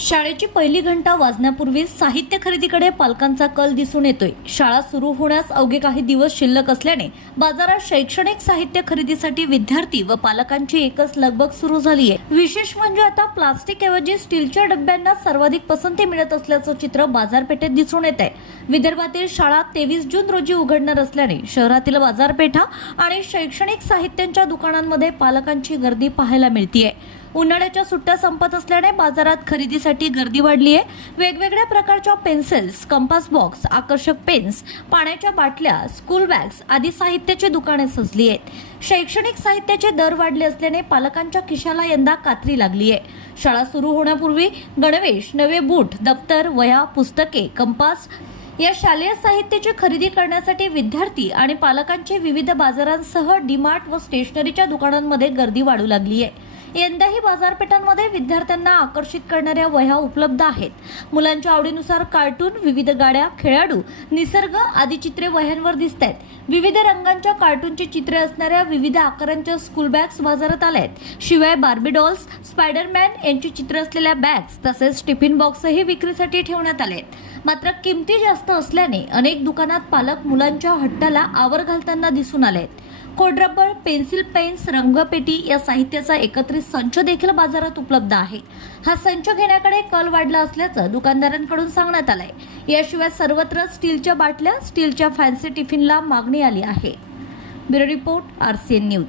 शाळेची पहिली घंटा वाजण्यापूर्वी साहित्य खरेदीकडे पालकांचा कल दिसून येतोय. शाळा सुरू होण्यास अवघे काही दिवस शिल्लक असल्याने बाजारात शैक्षणिक साहित्य खरेदीसाठी विद्यार्थी व पालकांची एकच लगबग सुरू झाली आहे विशेष म्हणजे आता प्लास्टिक ऐवजी स्टीलच्या डब्यांना सर्वाधिक पसंती मिळत असल्याचं चित्र बाजारपेठेत दिसून येत आहे विदर्भातील शाळा तेवीस जून रोजी उघडणार असल्याने शहरातील बाजारपेठा आणि शैक्षणिक साहित्यांच्या दुकानांमध्ये पालकांची गर्दी पाहायला मिळतीये. उन्हाळ्याच्या सुट्ट्या संपत असल्याने बाजारात खरेदीसाठी गर्दी वाढली आहे. वेगवेगळ्या प्रकारच्या पेन्सिल्स कंपास बॉक्स आकर्षक पेन्स पाण्याच्या बाटल्या स्कूल बॅग्स आदी साहित्याची दुकाने सजली आहेत. शैक्षणिक साहित्याचे दर वाढले असल्याने पालकांच्या खिशाला यंदा कात्री लागली आहे. शाळा सुरू होण्यापूर्वी गणवेश नवे बूट दप्तर वह्या पुस्तके कंपास या शालेय साहित्याची खरेदी करण्यासाठी विद्यार्थी आणि पालकांची विविध बाजारांसह डीमार्ट व स्टेशनरीच्या दुकानांमध्ये गर्दी वाढू लागली आहे. यंदाही बाजारपेठांमध्ये विद्यार्थ्यांना आकर्षित करणाऱ्या वह्या उपलब्ध आहेत. मुलांच्या आवडीनुसार कार्टून विविध गाड्या खेळाडू निसर्ग आदी चित्रे वह्यांवर दिसत आहेत विविध रंगांच्या कार्टूनची चित्रे असणाऱ्या विविध आकारांच्या स्कूल बॅग्स बाजारात आल्या आहेत शिवाय बार्बी डॉल्स स्पायडरमॅन यांची चित्र असलेल्या बॅग्स तसेच टिफिन बॉक्सही विक्रीसाठी ठेवण्यात आले आहेत मात्र किमती जास्त असल्याने अनेक दुकानात पालक मुलांच्या हट्टाला आवर घालताना दिसून आले आहेत खोडरबर पेन्सिल पेन्स रंगपेटी या साहित्याचा एकत्रित संच देखील बाजारात उपलब्ध आहे. हा संच घेण्याकडे कल वाढला असल्याचं दुकानदारांकडून सांगण्यात आलंय. याशिवाय सर्वत्र स्टीलच्या बाटल्या स्टीलच्या फॅन्सी टिफिनला मागणी आली आहे. Bureau report N news.